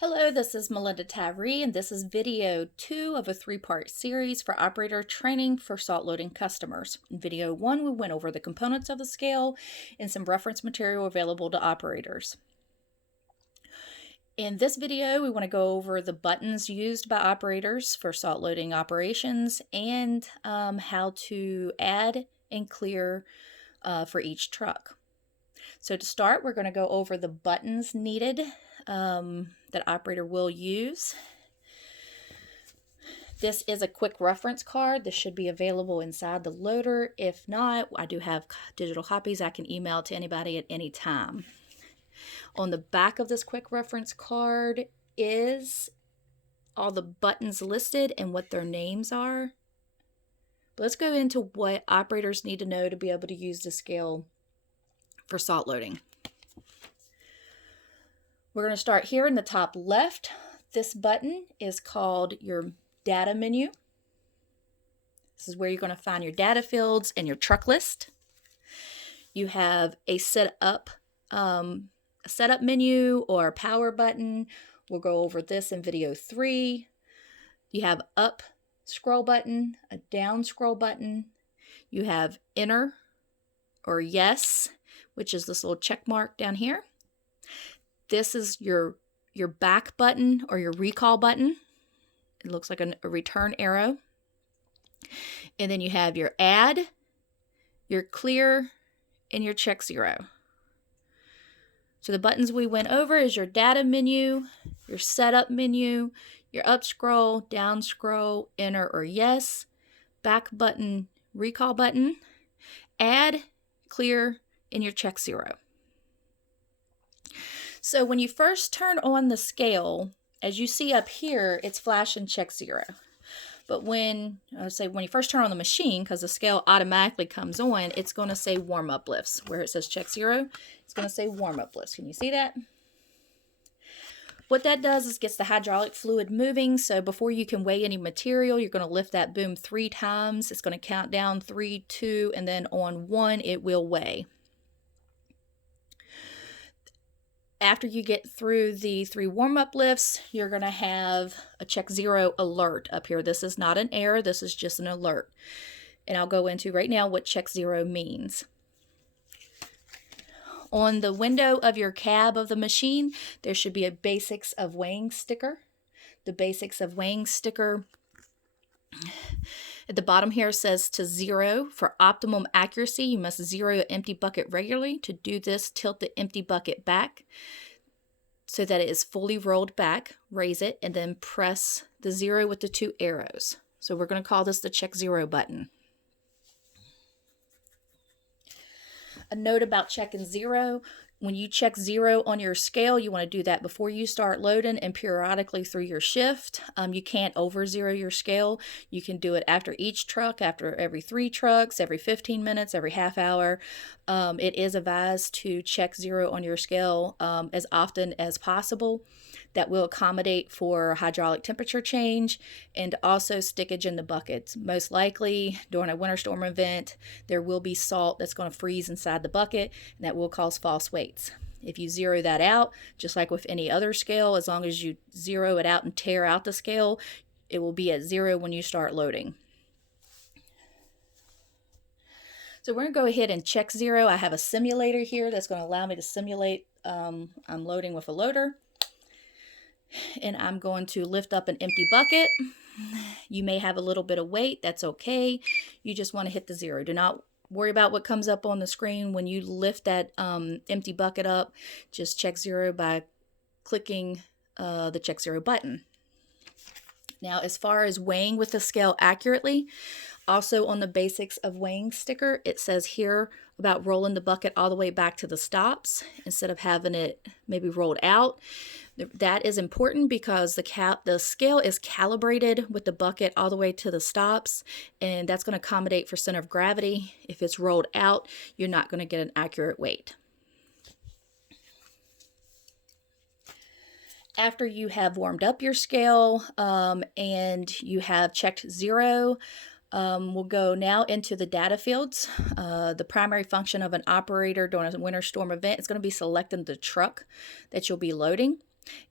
Hello, this is Melinda Tyree, and this is video 2 of a 3-part series for operator training for salt loading customers. In video 1, we went over the components of the scale and some reference material available to operators. In this video, we want to go over the buttons used by operators for salt loading operations and how to add and clear for each truck. So to start, we're going to go over the buttons needed that operator will use. This is a quick reference card. This should be available inside the loader. If not, I do have digital copies I can email to anybody at any time. On the back of this quick reference card is all the buttons listed and what their names are. But let's go into what operators need to know to be able to use the scale for salt loading. We're going to start here in the top left. This button is called your data menu. This is where you're going to find your data fields and your truck list. You have a setup menu or power button. We'll go over this in video 3. You have up scroll button, a down scroll button. You have enter or yes, which is this little check mark down here. This is your back button or your recall button. It looks like a return arrow. And then you have your add, your clear, and your check zero. So the buttons we went over is your data menu, your setup menu, your up scroll, down scroll, enter or yes, back button, recall button, add, clear, and your check zero. So when you first turn on the scale, as you see up here, it's flashing check zero. But when you first turn on the machine, because the scale automatically comes on, it's going to say warm-up lifts. Where it says check zero, it's going to say warm-up lifts. Can you see that? What that does is gets the hydraulic fluid moving. So before you can weigh any material, you're going to lift that boom 3 times. It's going to count down 3, 2, and then on 1, it will weigh. After you get through the 3 warm-up lifts, you're going to have a check zero alert up here. This is not an error. This is just an alert. And I'll go into right now what check zero means. On the window of your cab of the machine, there should be a basics of weighing sticker. The basics of weighing sticker at the bottom here says to zero. For optimum accuracy, you must zero an empty bucket regularly. To do this, tilt the empty bucket back so that it is fully rolled back. Raise it and then press the zero with the 2 arrows. So we're going to call this the check zero button. A note about checking zero. When you check zero on your scale, you want to do that before you start loading and periodically through your shift. You can't over zero your scale. You can do it after each truck, after every 3 trucks, every 15 minutes, every half hour. It is advised to check zero on your scale as often as possible. That will accommodate for hydraulic temperature change and also stickage in the buckets. Most likely during a winter storm event, there will be salt that's going to freeze inside the bucket, and that will cause false weights. If you zero that out, just like with any other scale, as long as you zero it out and tear out the scale, it will be at 0 when you start loading. So we're going to go ahead and check zero. I have a simulator here that's going to allow me to simulate I'm loading with a loader. And I'm going to lift up an empty bucket. You may have a little bit of weight. That's okay. You just want to hit the 0. Do not worry about what comes up on the screen when you lift that empty bucket up. Just check 0 by clicking the check 0 button. Now, as far as weighing with the scale accurately, also on the basics of weighing sticker, it says here about rolling the bucket all the way back to the stops instead of having it maybe rolled out. That is important because the scale is calibrated with the bucket all the way to the stops, and that's going to accommodate for center of gravity. If it's rolled out, you're not going to get an accurate weight. After you have warmed up your scale and you have checked 0, we'll go now into the data fields. The primary function of an operator during a winter storm event is going to be selecting the truck that you'll be loading.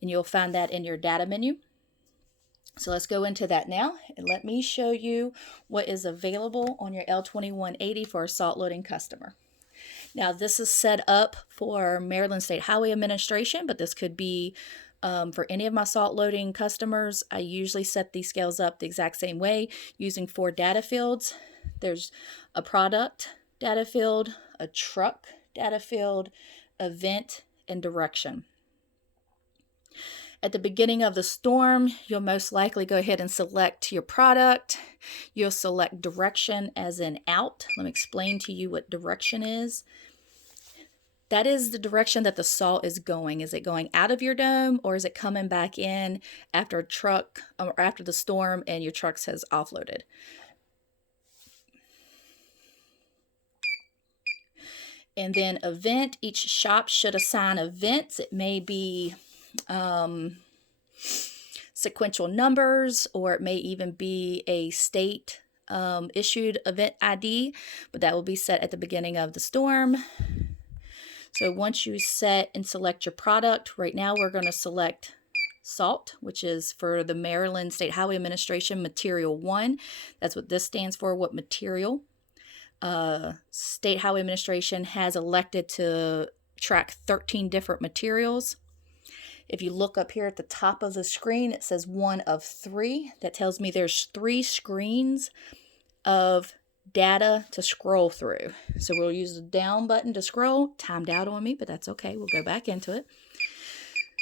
and you'll find that in your data menu. So let's go into that now, and let me show you what is available on your L2180 for a salt loading customer. Now this is set up for Maryland State Highway Administration, but this could be for any of my salt loading customers. I usually set these scales up the exact same way using 4 data fields. There's a product data field, a truck data field, event, and direction. At the beginning of the storm, you'll most likely go ahead and select your product. You'll select direction as in out. Let me explain to you what direction is. That is the direction that the salt is going. Is it going out of your dome, or is it coming back in after a truck or after the storm and your trucks has offloaded? And then event, each shop should assign events. It may be sequential numbers, or it may even be a state issued event ID, but that will be set at the beginning of the storm. So once you set and select your product, right now we're going to select SALT, which is for the Maryland State Highway Administration Material 1. That's what this stands for, what material. State Highway Administration has elected to track 13 different materials. If you look up here at the top of the screen, it says 1 of 3. That tells me there's 3 screens of data to scroll through. So we'll use the down button to scroll. Timed out on me, but that's okay. We'll go back into it.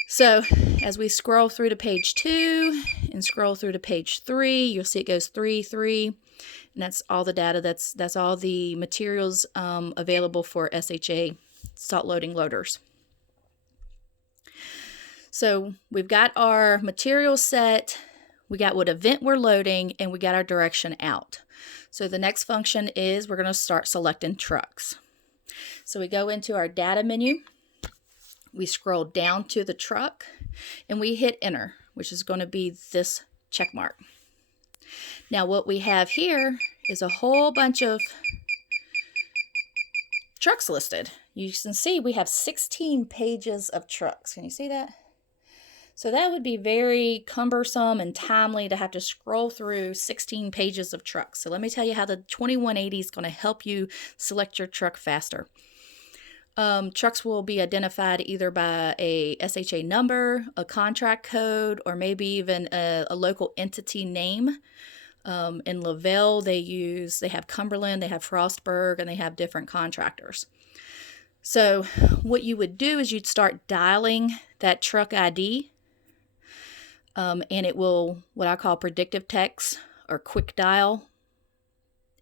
So as we scroll through to page 2 and scroll through to page 3, you'll see it goes 3, 3. And that's all the data. That's all the materials available for SHA salt loading loaders. So we've got our material set, we got what event we're loading, and we got our direction out. So the next function is we're going to start selecting trucks. So we go into our data menu, we scroll down to the truck, and we hit enter, which is going to be this check mark. Now what we have here is a whole bunch of trucks listed. You can see we have 16 pages of trucks. Can you see that? So that would be very cumbersome and timely to have to scroll through 16 pages of trucks. So let me tell you how the 2180 is going to help you select your truck faster. Trucks will be identified either by a SHA number, a contract code, or maybe even a local entity name. In Lavelle, they have Cumberland, they have Frostburg, and they have different contractors. So what you would do is you'd start dialing that truck ID, and it will, what I call predictive text or quick dial,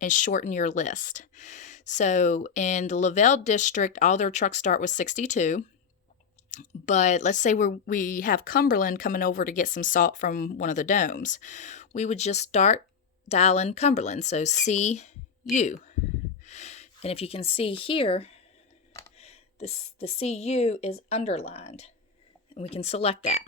and shorten your list. So in the Lavelle district, all their trucks start with 62. But let's say we have Cumberland coming over to get some salt from one of the domes. We would just start dialing Cumberland, so CU. And if you can see here, the CU is underlined, and we can select that.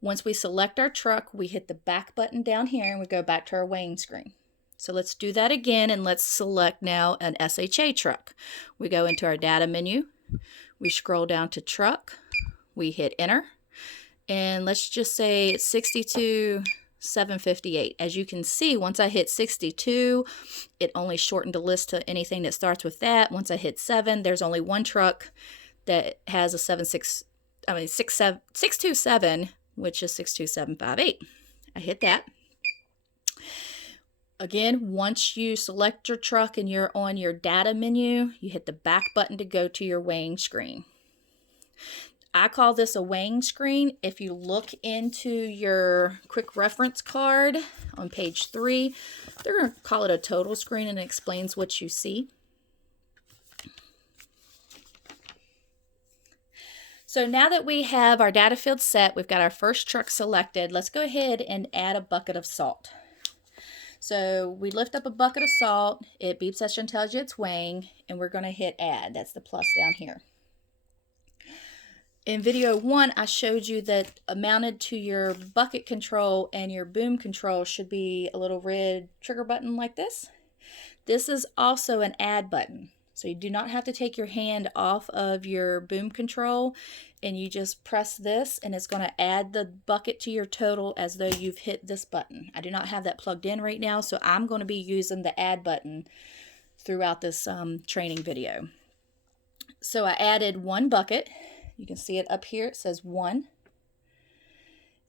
Once we select our truck, we hit the back button down here, and we go back to our weighing screen. So let's do that again, and let's select now an SHA truck. We go into our data menu, we scroll down to truck, we hit enter, and let's just say it's 62,758. As you can see, once I hit 62, it only shortened the list to anything that starts with that. Once I hit 7, there's only one truck that has a 627, which is 62758. I hit that. Again, once you select your truck and you're on your data menu, you hit the back button to go to your weighing screen. I call this a weighing screen. If you look into your quick reference card on page 3, they're going to call it a total screen, and it explains what you see. So now that we have our data field set, we've got our first truck selected, let's go ahead and add a bucket of salt. So we lift up a bucket of salt, it beeps us and tells you it's weighing, and we're going to hit add. That's the plus down here. In video 1, I showed you that mounted to your bucket control and your boom control should be a little red trigger button like this. This is also an add button. So you do not have to take your hand off of your boom control, and you just press this and it's going to add the bucket to your total as though you've hit this button. I do not have that plugged in right now, so I'm going to be using the add button throughout this training video. So I added 1 bucket. You can see it up here. It says 1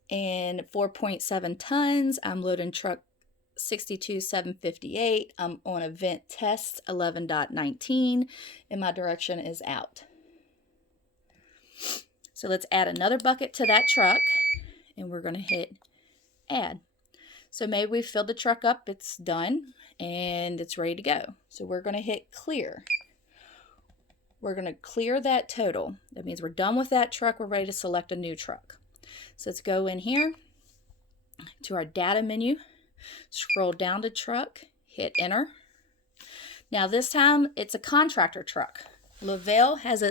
and 4.7 tons. I'm loading truck 62758. I'm on event test 11.19 and my direction is out. So let's add another bucket to that truck and we're going to hit add. So maybe we filled the truck up, it's done and it's ready to go. So we're going to hit clear. We're going to clear that total. That means we're done with that truck. We're ready to select a new truck. So let's go in here to our data menu, scroll down to truck, hit enter. Now this time it's a contractor truck. Lavelle has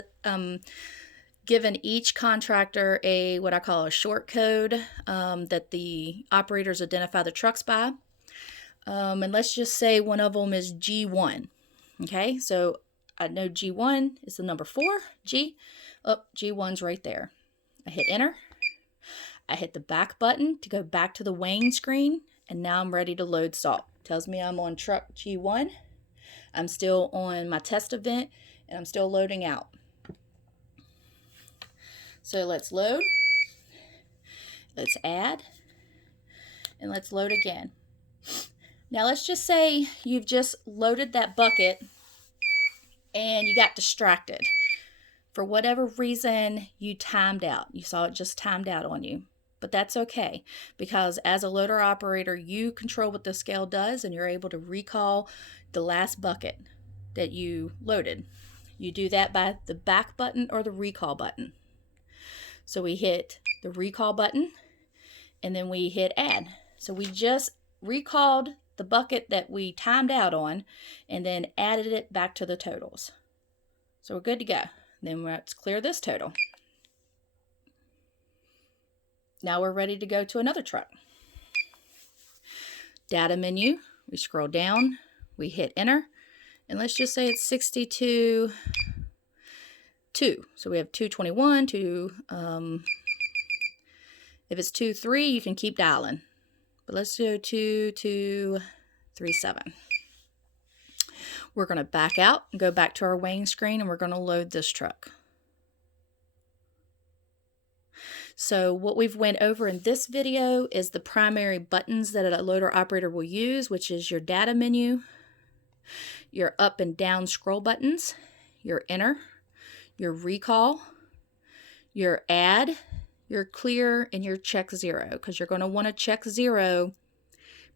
given each contractor what I call a short code that the operators identify the trucks by. And let's just say one of them is G1. Okay, so I know G1 is the number 4, G. Oh, G1's right there. I hit enter. I hit the back button to go back to the weighing screen, and now I'm ready to load salt. Tells me I'm on truck G1. I'm still on my test event, and I'm still loading out. So let's load. Let's add. And let's load again. Now let's just say you've just loaded that bucket and you got distracted. For whatever reason, you timed out. You saw it just timed out on you. But that's okay, because as a loader operator, you control what the scale does and you're able to recall the last bucket that you loaded. You do that by the back button or the recall button. So we hit the recall button and then we hit add. So we just recalled the bucket that we timed out on and then added it back to the totals. So we're good to go. Then let's clear this total. Now we're ready to go to another truck. Data menu, we scroll down, we hit enter, and let's just say it's 62.2. So we have 221, if it's 23, you can keep dialing. But let's do 2237. We're going to back out and go back to our weighing screen, and we're going to load this truck. So what we've went over in this video is the primary buttons that a loader operator will use, which is your data menu, your up and down scroll buttons, your enter, your recall, your add, your clear, and your check zero, because you're going to want to check zero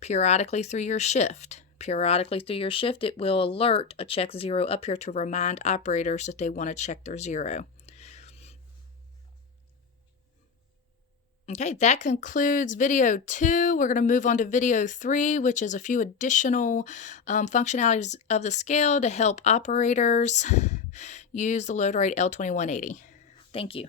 periodically through your shift. Periodically through your shift, it will alert a check zero up here to remind operators that they want to check their zero. Okay, that concludes video 2. We're going to move on to video 3, which is a few additional functionalities of the scale to help operators use the Loaderite L2180. Thank you.